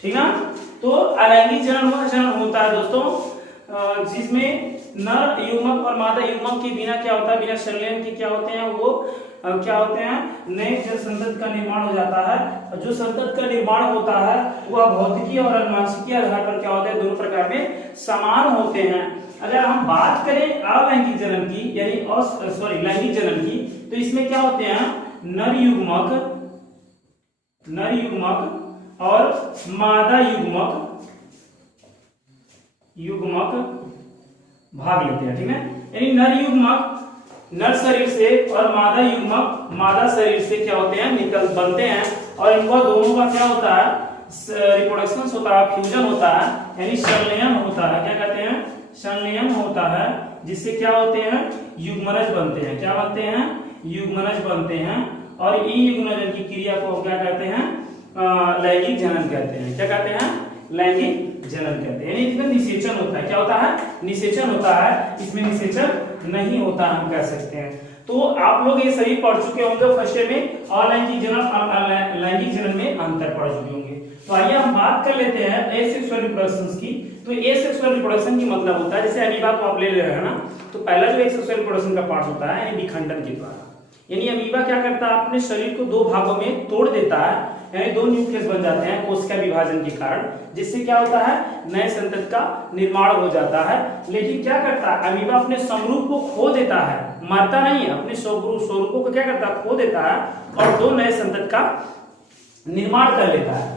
ठीक ना। तो अलैंगिक जनन वह जनन होता है दोस्तों जिसमें नर युग्मक और मादा युग्मक के बिना क्या होता है, बिना संलयन के क्या होते हैं, वो क्या होते हैं, नए जल संतति का निर्माण हो जाता है। और जो संतति का निर्माण होता है वह भौतिकी और अनुवांशिकी आधार पर क्या होता है, दोनों प्रकार में समान होते हैं। अगर हम बात करें अलैंगिक जनन की यानी लैंगिक जनन की, तो इसमें क्या होते हैं, नर युग्मक और मादा युग्मक भाग लेते हैं। ठीक है, यानी नर युग्मक नर शरीर से और मादा युग्मक मादा शरीर से क्या होते हैं, बनते हैं। और इनका दोनों का क्या होता है, रिप्रोडक्शन होता है, फ्यूजन होता है, यानी संलयन होता है। क्या कहते हैं, संलयन होता है, जिससे क्या होते हैं, युग्मनज बनते हैं। क्या बनते हैं, युग्मनज बनते हैं। और इन युग्मनजन की क्रिया को क्या कहते हैं, लैंगिक जनन कहते हैं। क्या कहते हैं, लैंगिक जनन कहते हैं। यानी इसमें निषेचन होता है। क्या होता है, निषेचन होता है, इसमें निषेचन नहीं होता, हम कह सकते हैं। तो आप लोग ये सभी पढ़ चुके होंगे फर्स्ट ईयर में, अलैंगिक जनन और लैंगिक जनन में अंतर पढ़ चुके होंगे। तो आइए हम बात कर लेते हैं एसेक्सुअल रिप्रोडक्शन की। तो एसेक्सुअल रिप्रोडक्शन की मतलब होता है, जैसे अमीबा को आप ले रहे हैं ना, तो पहला जो एसेक्सुअल रिप्रोडक्शन का पार्ट होता है यानी विखंडन के द्वारा। यानी अमीबा क्या करता है, अपने शरीर को दो भागों में तोड़ देता है, यानी दो न्यूक्लियस बन जाते हैं कोशिका विभाजन के कारण, जिससे क्या होता है, नए संतति का निर्माण हो जाता है। लेकिन क्या करता है, अमीबा अपने समरूप को खो देता है, मरता नहीं है, अपने स्वरूपों को क्या करता है, खो देता है और दो नए संतति का निर्माण कर लेता है।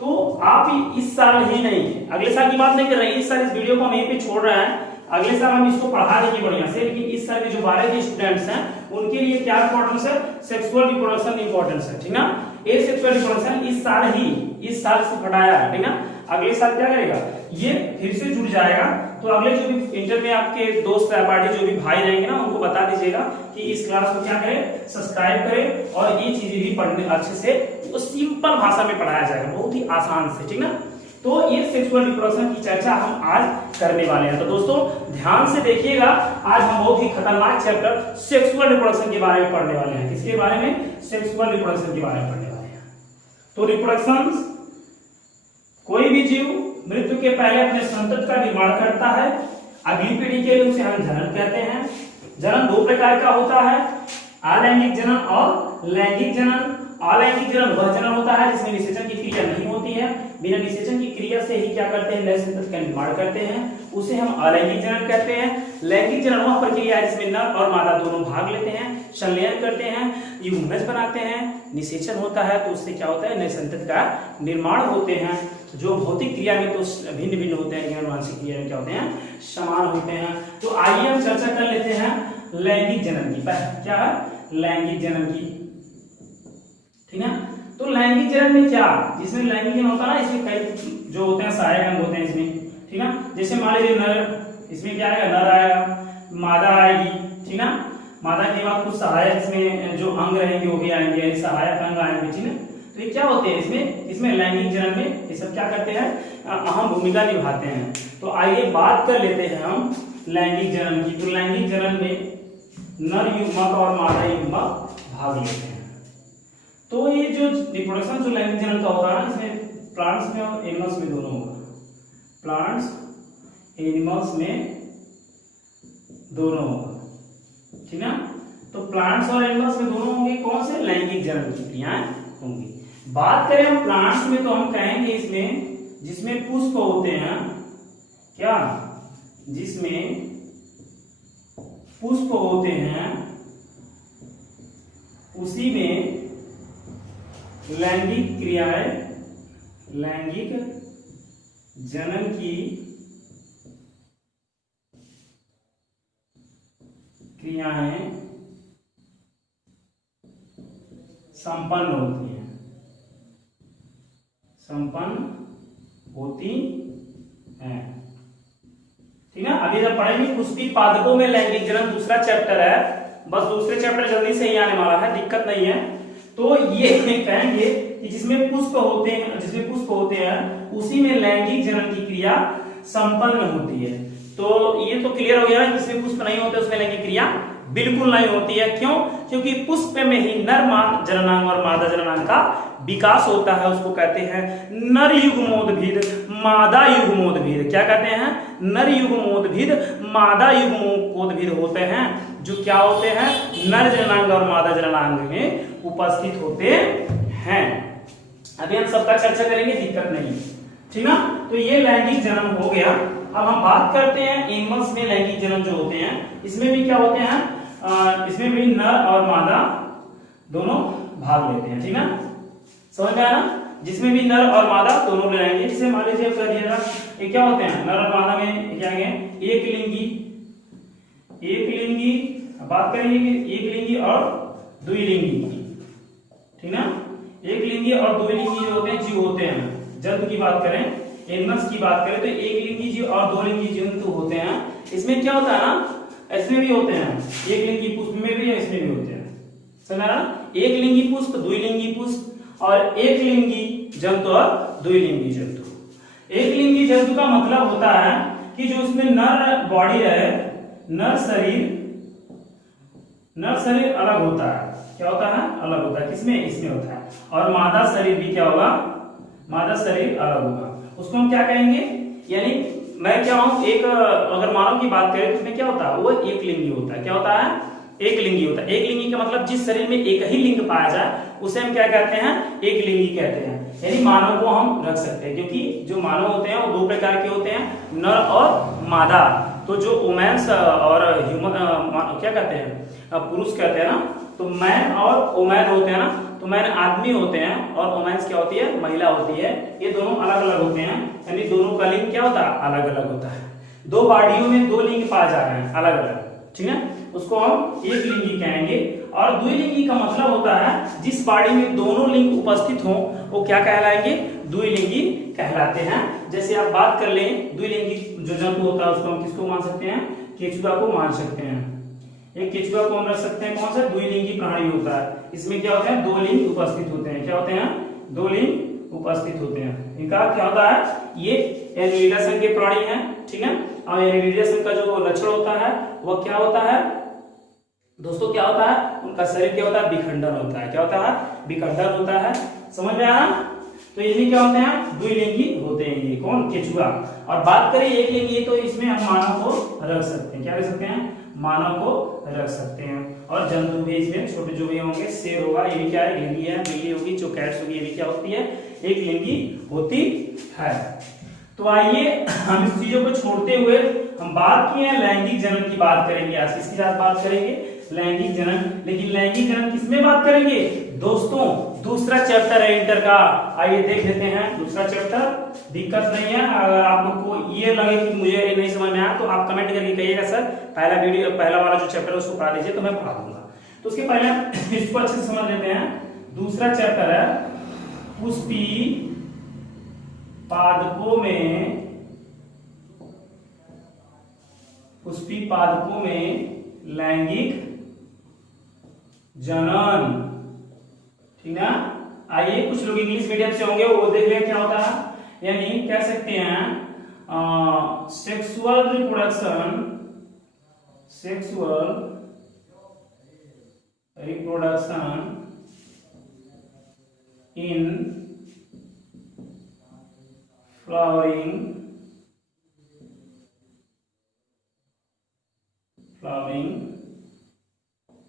तो आप इस साल ही नहीं, अगले साल की बात नहीं कर रहे हैं, इस साल इस वीडियो को हम यहीं पे छोड़ रहे हैं, अगले साल हम इसको पढ़ा देंगे बढ़िया से। लेकिन इस साल के जो 12 के स्टूडेंट्स हैं उनके लिए क्या इंपॉर्टेंस है, सेक्सुअल रिप्रोडक्शन इंपॉर्टेंस है। ठीक ना, ये सेक्सुअल रिप्रोडक्शन इस साल से पढ़ाया है। ठीक ना, अगले साल क्या करेगा, ये फिर से जुड़ जाएगा। तो अगले जो भी इंटर में आपके दोस्त सहपाठी जो भी भाई रहेंगे ना, उनको बता दीजिएगा कि इस क्लास को क्या करें, सब्सक्राइब करें और ये चीजें भी पढ़ने अच्छे से, तो सिंपल भाषा में पढ़ाया जाएगा, बहुत ही आसान से। ठीक ना, तो ये सेक्सुअल रिप्रोडक्शन की चर्चा हम आज करने वाले हैं। तो दोस्तों ध्यान से देखिएगा, आज हम बहुत ही खतरनाक चैप्टर सेक्सुअल रिप्रोडक्शन के बारे में पढ़ने वाले हैं। किसके बारे में, सेक्सुअल रिप्रोडक्शन के बारे में पढ़ने वाले हैं। तो रिप्रोडक्शन, कोई भी जीव मृत्यु के पहले अपने संतति का निर्माण करता है, अगली पीढ़ी के लिए उसे हम जनन कहते हैं। जनन दो प्रकार का होता है, अलैंगिक जनन और लैंगिक जनन। अलैंगिक जनन वह जनन होता है जिसमें निषेचन की क्रिया नहीं होती है, बिना निषेचन की क्रिया से ही क्या करते हैं, नए संतति का निर्माण करते हैं, उसे हम अलैंगिक जनन कहते हैं। लैंगिक जनन वह प्रक्रिया है जिसमें नर और मादा दोनों भाग लेते हैं, संलयन करते हैं, युग्मनज बनाते हैं, निषेचन होता है, तो उससे क्या होता है, नए संतति का निर्माण होते हैं। जो भौतिक क्रिया में तो भिन्न भिन्न होते हैं, लेकिन मानसिक क्रिया में क्या होते हैं, समान होते हैं। तो आइए हम चर्चा कर लेते हैं लैंगिक जनन की। क्या है, लैंगिक जनन की। ठीक है, तो लैंगिक जनन में क्या, जिसमें लैंगिक जनन होता है ना, इसमें कई जो होते हैं सहायक अंग होते हैं इसमें। ठीक है, जैसे मान लीजिए नर, इसमें क्या आएगा, नर आएगा, मादा आएगी। ठीक है, मादा के बाद कुछ सहायक इसमें जो अंग रहेंगे वो भी आएंगे, सहायक अंग आएंगे। ठीक है, तो ये क्या होते हैं इसमें लैंगिक जनन में ये सब क्या करते हैं, अहम भूमिका निभाते हैं। तो आइए बात कर लेते हैं हम लैंगिक जनन की। तो लैंगिक जनन में नर युग्मक और मादा युग्मक भाग लेते हैं। तो ये जो रिप्रोडक्शन जो लैंगिक जनन का होता है ना, इसमें प्लांट्स में और एनिमल्स में दोनों होगा, प्लांट्स एनिमल्स में दोनों होगा। ठीक है, तो प्लांट्स और एनिमल्स में दोनों होंगे, कौन से, लैंगिक जनन की क्रियाएं होंगी। बात करें हम प्लांट्स में, तो हम कहेंगे इसमें जिसमें पुष्प होते हैं, क्या, जिसमें पुष्प होते हैं उसी में लैंगिक क्रियाएं, लैंगिक जनन की क्रियाएं संपन्न होती हैं, संपन्न होती हैं। ठीक है, अभी जब पढ़ेंगे पुष्पी पादपों में लैंगिक जनन, दूसरा चैप्टर है, बस दूसरे चैप्टर जल्दी से ही आने वाला है, दिक्कत नहीं है। तो ये कहेंगे कि जिसमें पुष्प होते हैं उसी में लैंगिक जनन की क्रिया संपन्न होती है। तो ये तो क्लियर हो गया, जिसमें पुष्प नहीं होते उसमें लैंगिक क्रिया बिल्कुल नहीं होती है। क्यों? क्योंकि पुष्प में ही नर जननांग और मादा जननांग का विकास होता है। उसको कहते हैं नर युग्मोद्भिद, मादा युग्मोद्भिद। क्या कहते हैं? नर युग्मोद्भिद, मादा युग्मोद्भिद होते हैं, जो क्या होते हैं? नर जननांग और मादा जननांग में उपस्थित होते हैं। अभी हम सबका चर्चा करेंगे, दिक्कत नहीं, ठीक ना। तो ये लैंगिक जन्म हो गया। अब हम बात करते हैं एनिमल्स में लैंगिक जन्म जो होते हैं, इसमें भी क्या होते हैं? इसमें भी नर और मादा दोनों भाग लेते हैं, ठीक ना। समझ में आया ना? जिसमें भी नर और मादा दोनों रहेंगे। जैसे मान लीजिए कह दिया ये क्या होते हैं? नर और मादा में क्या है? एक लिंगी, बात करेंगे कि एक लिंगी और द्विलिंगी की, ठीक ना। एक लिंगी और द्विलिंगी जो होते हैं जीव होते हैं। जंतु की बात करें, एनिमल्स की बात करें, तो एक लिंगी जीव और दो लिंगी जंतु होते हैं। इसमें क्या होता है ना, इसमें भी होते हैं, एक लिंगी पुष्प में भी, इसमें भी होते हैं। समझ रहा ना? एक लिंगी पुष्प, द्विलिंगी पुष्प और एक लिंगी जंतु और द्विलिंगी जंतु। एक लिंगी जंतु का मतलब होता है कि जो उसमें नर बॉडी रहे, नर शरीर अलग होता है। क्या होता है? अलग होता है। किसमें? इसमें होता है। और मादा शरीर भी क्या होगा? मादा शरीर अलग होगा। उसको हम क्या कहेंगे? यानी मैं क्या हूं, एक अगर मानव की बात करें तो उसमें क्या होता है? वो एक लिंगी होता है। क्या होता है? एक लिंगी होता है। एक लिंगी का मतलब जिस शरीर में एक ही लिंग पाया जाए उसे हम क्या कहते हैं? एक लिंगी कहते हैं। यानी मानव को हम रख सकते हैं, क्योंकि जो मानव होते हैं वो दो प्रकार के होते हैं, नर और मादा। तो जो वुमेन्स और ह्यूमन क्या कहते हैं? पुरुष कहते हैं ना, तो मैन और वुमेन होते हैं ना। तो मैन आदमी होते हैं और वुमेन्स क्या होती है? महिला होती है। ये दोनों अलग अलग होते हैं, यानी दोनों का लिंग क्या होता है? अलग अलग होता है। दो बॉडियों में दो लिंग पाए जा रहे हैं अलग अलग, ठीक है। उसको हम एक लिंगी कहेंगे। और द्विलिंगी का मतलब होता है जिस बॉडी में दोनों लिंग उपस्थित हो वो क्या कहलाएंगे? द्विलिंगी कहलाते हैं। जैसे आप बात कर लें, द्विलिंगी जो जंतु होता है उसको हम किसको मान सकते हैं? केचुआ को मान सकते हैं। एक केचुआ को हम रख सकते हैं कौन सा? द्विलिंगी प्राणी होता है। इसमें क्या होते हैं? दो लिंग उपस्थित होते हैं। क्या होते हैं? दो लिंग उपस्थित होते हैं। इनका क्या होता है? ये एनिमिलियस के प्राणी हैं, ठीक है। और एनिमिलियस का जो लक्षण होता है वह क्या होता है दोस्तों? क्या होता है? उनका शरीर क्या होता है? विखंडन होता है। क्या होता है? विखंडन होता है। समझ में आया? तो इनमें क्या होते हैं? द्विलिंगी होते हैं। ये कौन? केचुआ। और बात करें एक लिंगी, तो इसमें हम मानव को रख सकते हैं। क्या रख सकते हैं? मानव को रख सकते हैं। और जंतु भी इसमें छोटे जो भी होंगे, शेर होगा, ये भी क्या है? लिंगी है। बिल्ली होगी, जो कैट्स होगी, ये भी क्या होती है? एक लिंगी होती है। तो आइए हम इस चीजों को छोड़ते हुए हम बात किए हैं लैंगिक जन्म की बात करेंगे। आज किसकी साथ बात करेंगे? लैंगिक जन्म। लेकिन लैंगिक जन्म किसमें बात करेंगे दोस्तों? दूसरा चैप्टर है इंटर का। आइए देख लेते हैं दूसरा चैप्टर। दिक्कत नहीं है, अगर आप लोग को ये लगे कि मुझे ये नहीं समझ में आया तो आप कमेंट करके कहिएगा सर पहला वाला जो चैप्टर है उसको पढ़ा दीजिए, तो मैं पढ़ा दूंगा। तो उसके पहले इसको अच्छे से समझ लेते हैं। दूसरा चैप्टर है पुष्पी पादपों में लैंगिक जनन, ठीक ना। आइए कुछ लोग इंग्लिश मीडियम से होंगे, वो देख लें क्या होता है। यानी कह सकते हैं sexual reproduction in flowering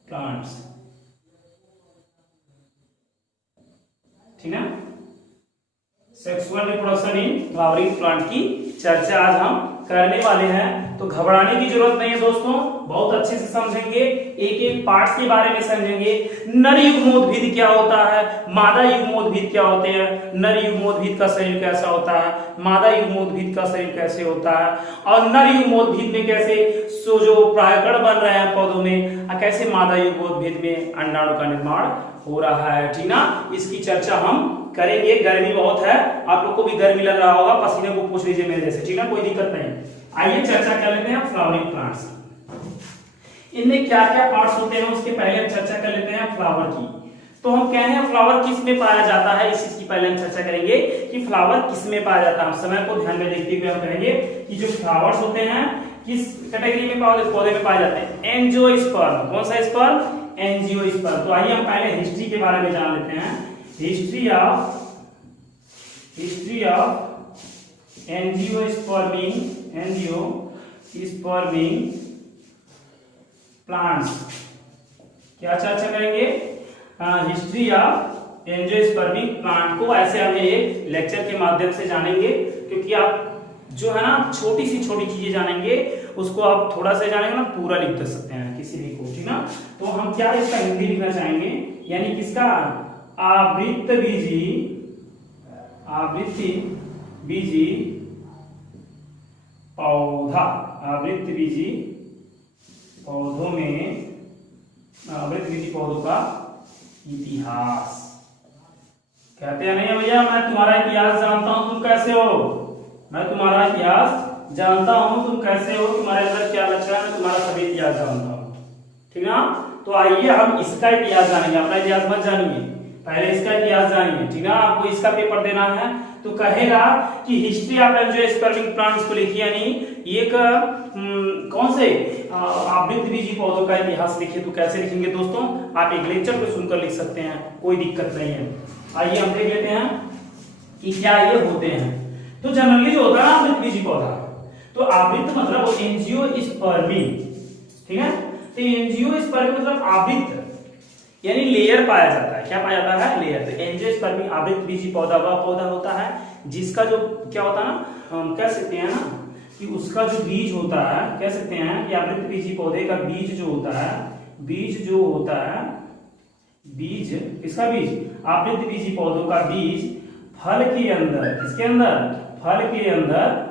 plants, ठीक ना। Sexual reproduction in flowering plant की चर्चा आज हम करने वाले हैं। तो घबराने की जरूरत नहीं है दोस्तों, बहुत अच्छे से समझेंगे, एक एक पार्ट्स के बारे में समझेंगे। नर युग्मोद्भिद क्या होता है, मादा युग्मोद्भिद क्या होते हैं, नर युग्मोद्भिद का शरीर कैसा होता है, मादा युग्मोद्भिद का शरीर कैसे होता है, और नर युग्मोद्भिद में कैसे जो प्रायकण बन रहे हैं पौधों में, कैसे मादा युग्मोद्भिद में अंडाणु का निर्माण हो रहा है, ठीक ना। इसकी चर्चा हम करेंगे। गर्मी बहुत है, आप लोग को भी गर्मी लग रहा होगा, पसीने को पूछ लीजिए मेरे जैसे, ठीक ना, कोई दिक्कत नहीं। आइए चर्चा कर लेते हैं फ्लावरिंग प्लांट्स। इनमें क्या क्या पार्ट्स होते हैं उसके पहले हम चर्चा कर लेते हैं फ्लावर की। तो हम कह रहे हैं फ्लावर किस में पाया जाता है, इस चीज की पहले हम चर्चा करेंगे कि फ्लावर किस में पाया जाता है। हम समय को ध्यान में देखते हुए हम कहेंगे कि जो फ्लावर्स होते हैं किस कैटेगरी में पौधे में पाए जाते हैं? एंजियोस्पर्म। कौन सा स्पर्म? एंजियोस्पर्म। तो आइए हम पहले हिस्ट्री के बारे में जान लेते हैं। History of angiospermic plants. क्या चर्चा करेंगे? हिस्ट्री ऑफ एंजियोस्पर्मिंग प्लांट को ऐसे हम एक लेक्चर के माध्यम से जानेंगे, क्योंकि आप जो है ना छोटी चीजें जानेंगे उसको आप थोड़ा सा जानेंगे ना पूरा लिख सकते हैं किसी भी को, ठीक ना। तो हम क्या इसका हिंदी लिखना चाहेंगे, यानी किसका? आवृत्तबीजी पौधा। आवृत्तबीजी पौधों का इतिहास। कहते हैं नहीं भैया मैं तुम्हारा इतिहास जानता हूं, तुम कैसे हो? मैं तुम्हारा इतिहास जानता हूं, तुम कैसे हो? तुम्हारे अंदर क्या लक्षण है? मैं तुम्हारा सभी इतिहास जानता हूं, ठीक ना। तो आइए हम इसका इतिहास जानेंगे। अपना इतिहास मत जानिए, पहले इसका इतिहास जानिए, ठीक ना। आपको इसका पेपर देना है तो कहेगा कि हिस्ट्री ऑफ एंजियोस्पर्मिंग प्लांट्स को लिखिए, यानी एक कौन से आवृत्तबीजी पौधों का इतिहास लिखिए। तो कैसे लिखेंगे दोस्तों? आप एक लेक्चर को सुनकर लिख सकते हैं, कोई दिक्कत नहीं है। आइए हम देख लेते हैं कि क्या ये होते हैं। तो जनरली जो होता है आवृत्तबीजी पौधा, तो आवृत्त मतलब एंजियोस्पर्मी, ठीक है। तो एंजियोस्पर्मी मतलब आवृत्त यानी लेयर पाया जाता है। क्या पाया जाता है? लेयर। तो एंजियोस्पर्मी आवृत्तबीजी पौधा वह पौधा होता है जिसका जो क्या होता है ना, हम कह सकते हैं ना कि उसका जो बीज होता है, कह सकते हैं कि आवृत्तबीजी पौधे का बीज जो होता है, बीज किसका बीज? आवृत्तबीजी पौधों का बीज फल के अंदर, किसके अंदर? फल के अंदर।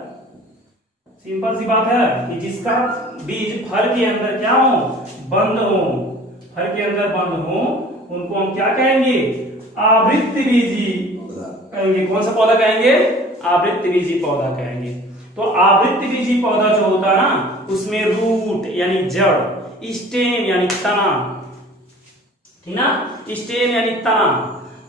सिंपल सी बात है कि जिसका बीज फल के अंदर क्या हो? बंद हो, फल के अंदर बंद हो, उनको हम क्या कहेंगे? आवृत्तबीजी कहेंगे। कौन सा पौधा कहेंगे? आवृत्तबीजी पौधा कहेंगे। तो आवृत्तबीजी पौधा जो होता है ना, उसमें रूट यानी जड़, स्टेम यानी तना, ठीक ना, स्टेम यानी तना,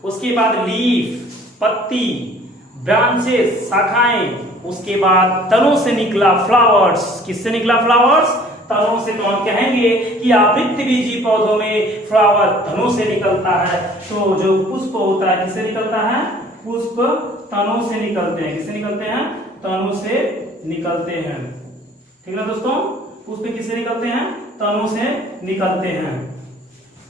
उसके बाद लीफ पत्ती, ब्रांचेस शाखाएं, उसके बाद तनों से निकला फ्लावर्स। किससे निकला फ्लावर्स? तनों से। तो हम कहेंगे कि आवृत्तबीजी पौधों में फ्लावर तनों से निकलता है। तो जो पुष्प होता है किससे निकलता है? पुष्प तनों से निकलते हैं। किससे निकलते हैं? तनों से निकलते हैं, ठीक ना दोस्तों। पुष्प किससे निकलते हैं? तनों से निकलते हैं।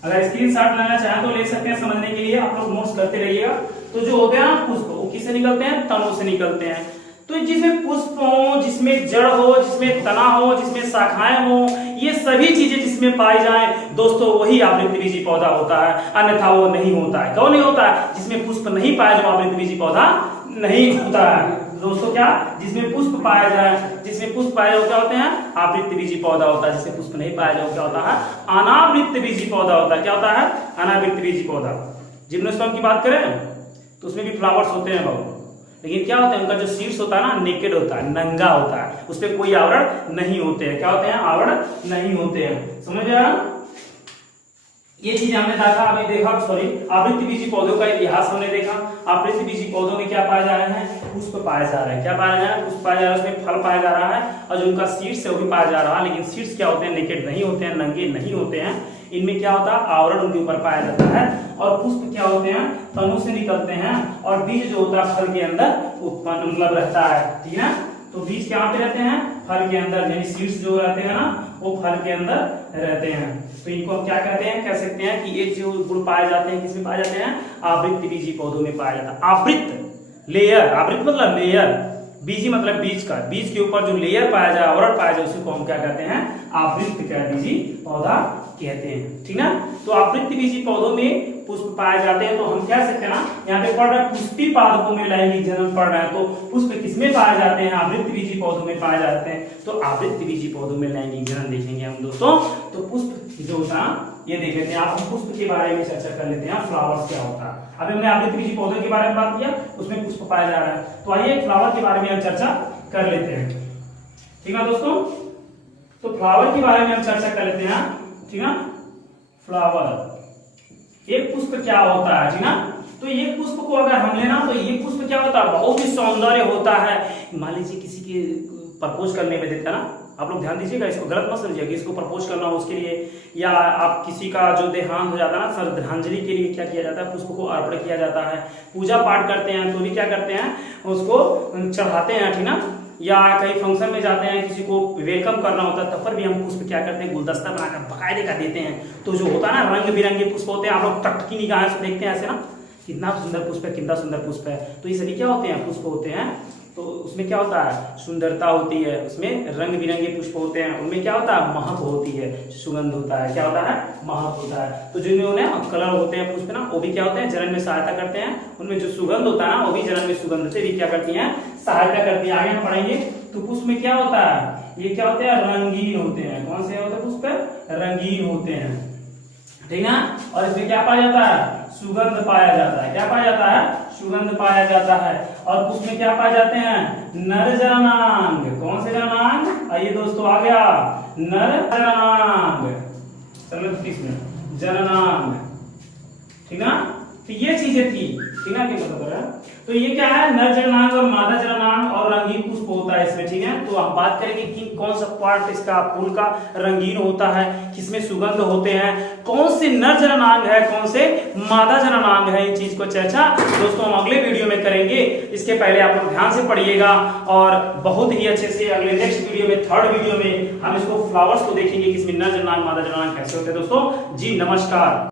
अगर स्क्रीनशॉट लेना चाहें तो ले सकते हैं, समझने के लिए आप लोग नोट्स करते रहिएगा। तो जो होते हैं ना पुष्प, वो किससे निकलते हैं? तनों से निकलते हैं। तो जिसमें पुष्प हो, जिसमें जड़ हो, जिसमें तना हो, जिसमें शाखाएं हो, ये सभी चीजें जिसमें पाई जाएं दोस्तों, वही आवृत्तबीजी पौधा होता है, अन्यथा वो नहीं होता है। क्यों नहीं होता है? जिसमें पुष्प नहीं पाया जाए आवृत्तबीजी पौधा नहीं होता है दोस्तों। क्या? जिसमें पुष्प पाया जाए, जिसमें पुष्प पाए जाए क्या होते हैं? आवृत्तबीजी पौधा होता है। जिसमें पुष्प नहीं पाया जाए क्या होता है? अनावृत्तबीजी पौधा होता है। क्या होता है? अनावृत्तबीजी पौधा। जिम्नोस्पर्म की बात करें तो उसमें भी फ्लावर्स होते हैं बहुत, लेकिन क्या होता है? उनका जो सीड्स होता है ना, नेकेड होता है, नंगा होता है, उस पर कोई आवरण नहीं होते हैं। क्या होते हैं? आवरण नहीं होते हैं। समझ गया? ये चीज हमने देखा आवृत्तबीजी पौधों का इतिहास हमने देखा। आवृत्तबीजी पौधों में क्या पाया जा रहा है? पुष्प पाया जा रहा है। क्या पाया जा रहा है? पुष्प पाया जा रहा है, उसमें फल पाया जा रहा है, और जो उनका सीड्स है वो भी पाया जा रहा है। लेकिन सीड्स क्या होते हैं? नेकेड नहीं होते हैं, नंगे नहीं होते हैं। इनमें क्या होता है? आवरण उनके ऊपर पाया जाता है। और पुष्प क्या होते हैं? तनों से निकलते हैं, और बीज जो होता है फल के अंदर उत्पन्न मतलब रहता है, ठीक है। तो बीज कहाँ पे रहते हैं? फल के अंदर, यानी सीड्स जो रहते हैं ना, वो फल के अंदर रहते हैं। तो इनको हम क्या कहते हैं? कह सकते हैं कि एक जो गुण पाए जाते हैं किसमें पाए जाते हैं? आवृत्तबीजी पौधों में पाया जाता है। आवृत्त लेयर, आवृत्त मतलब लेयर, बीजी मतलब बीज का, बीज के ऊपर जो लेयर पाया जाए, आवरण पाया जाए, उसी को हम क्या कहते हैं? आवृत्तबीजी पौधा कहते हैं, ठीक ना। तो आवृत्तबीजी पौधों में पुष्प पाए जाते हैं। तो हम कह सकते हैं ना, यहाँ पे पढ़ रहे हैं पुष्पी पादपों में लैंगिक जनन पढ़ रहे हैं, तो पुष्प किसमें पाए जाते हैं? आवृत्तबीजी पौधों में पाए जाते हैं। तो आवृत्तबीजी पौधों में लैंगिक जनन देखेंगे हम दोस्तों। तो पुष्प जो होता है ये देख लेते हैं। आप पुष्प के बारे में चर्चा कर लेते हैं, फ्लावर्स क्या होता है। अभी हमने आवृत्तबीजी पौधों के बारे में बात किया, उसमें पुष्प पाया जा रहा है। तो आइए फ्लावर के बारे में हम चर्चा कर लेते हैं, ठीक है दोस्तों। तो फ्लावर के बारे में हम चर्चा कर लेते हैं, ठीक है। फ्लावर एक पुष्प क्या होता है, ठीक ना। तो एक पुष्प को अगर हम लेना तो ये पुष्प क्या होता है? बहुत ही सौंदर्य होता है। मान लीजिए किसी के प्रपोज करने में देता ना, आप लोग ध्यान दीजिएगा, इसको गलत मत समझिएगा कि इसको प्रपोज करना हो उसके लिए, या आप किसी का जो देहांत हो जाता है ना, श्रद्धांजलि के लिए क्या किया जाता है, पुष्प को अर्पण किया जाता है। पूजा पाठ करते हैं तो भी क्या करते हैं, उसको चढ़ाते हैं, ठीक ना। या कहीं फंक्शन में जाते हैं, किसी को वेलकम करना होता है, तब पर भी हम पुष्प क्या करते हैं, गुलदस्ता बनाकर बाकायदे का देते हैं। तो जो होता है ना, रंग बिरंगे पुष्प होते हैं, आप लोग टकटकी निगाह से देखते हैं ऐसे ना, कितना सुंदर पुष्प है, कितना सुंदर पुष्प है। तो ये सभी क्या होते हैं, पुष्प होते हैं। तो उसमें क्या होता है, सुंदरता होती है, उसमें रंग बिरंगे पुष्प होते हैं, उनमें क्या होता है, महक होती है, सुगंध होता है, क्या होता है, महक होता है। तो जिनमें कलर होते हैं पुष्प ना, वो भी क्या होते हैं, जनन में सहायता करते हैं। उनमें जो सुगंध होता है ना, वो भी जनन में सुगंध से भी क्या करती है, सहायता करती है। आगे हम पढ़ेंगे। तो पुष्प में क्या होता है, ये क्या होते हैं, रंगीन होते हैं। कौन से होते हैं पुष्प, रंगीन होते हैं, ठीक है। और इसमें क्या पाया जाता है, सुगंध पाया जाता है। क्या पाया जाता है, सुगंध पाया जाता है। और पुष्प में क्या पाए जाते हैं, नर जननांग। कौन से जननांग, आइए दोस्तों आ गया, नर जननांग। चलो इसमें जननांग, ठीक ना। तो ये चीजें थी, ठीक ना, तो ये क्या है, नर जननांग और मादा जननांग और रंगीन पुष्प होता है इसमें, ठीक है। तो हम बात करेंगे कि कौन सा पार्ट इसका फूल का रंगीन होता है, किसमें सुगंध होते हैं, कौन से नर जननांग है, कौन से मादा जननांग है। इन चीज को चर्चा दोस्तों हम अगले वीडियो में करेंगे। इसके पहले आप लोग ध्यान से पढ़िएगा और बहुत ही अच्छे से अगले नेक्स्ट वीडियो में, थर्ड वीडियो में हम इसको फ्लावर्स को देखेंगे कि इसमें नर जननांग मादा जननांग कैसे होते हैं दोस्तों। जी नमस्कार।